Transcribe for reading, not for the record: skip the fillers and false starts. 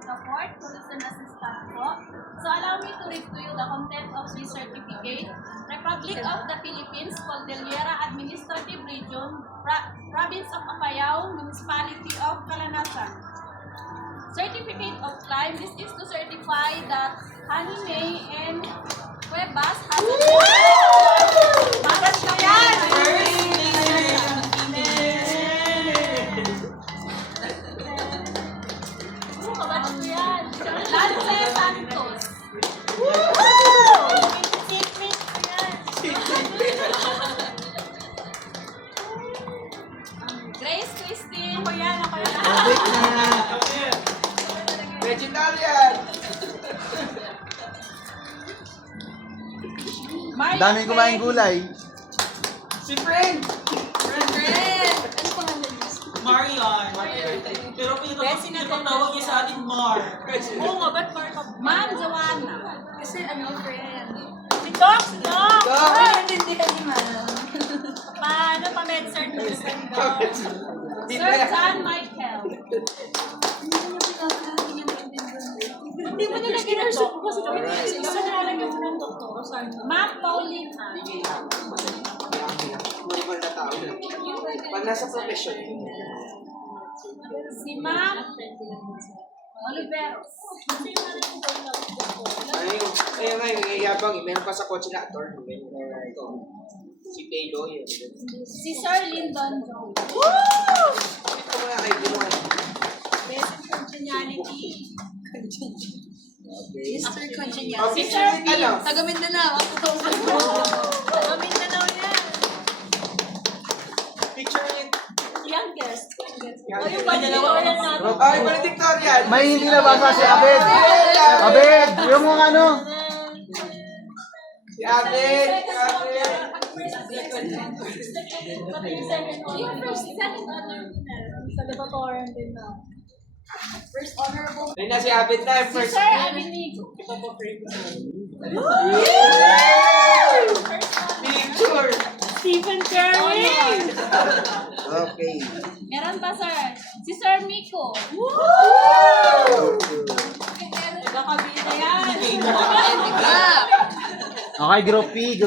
support, Tourism Assistant po. So allow me to read to you the content of this certificate. Republic of the Philippines, Cordillera Administrative Region, Province of Apayao, Municipality of Calanasan. Certificate of climb. This is to certify that Honey May and Cuevas has Bakit ko yan? Kabats ko yan. Lance Santos. Secret ko yan. Grace Christine. Ako yan. Vegetarian! Daming kumain gulay. Si Friend! Ano pangalan niya? Marion. Pero pinatawag niya sa atin Mar. Oo nga, ba't Ma'am Joanna. Kasi friend. Si Doc! Naintindihan ni Ma'am. Paano pa med-cert mo sa Doc? Sir John Michael. Hindi mo nila ginasok kasi isa nalalagyan mo ng doktor. Ma'am Paulina. Multiple na tao. Pag nasa profession. Si Ma'am Oliveros. Ayun nga, yung yayabang eh. Meron pa sa kotse na actor. Si Pelo yun. Si Sir Lyndon Jones. Ito mga kaibigan. Best congeniality. Mr. Congeniality. Okay, sir, ano? Taga Mindanao. Taga Mindanao yan. Picture it. Youngest. O yung dalawa yan natin. Ay, valedictorian. May hindi nabasa si Abed. Abed, yung mga ano. Si Abed. Yung first, second honor sa Laboratory din na. First honorable. Ayun na si Abed na. Si First. Sir Abinigo. Picture. Stephen Curry. Okay. Meron pa, sir. Si Sir Miko. Nagkakabita yan. Okay, group P.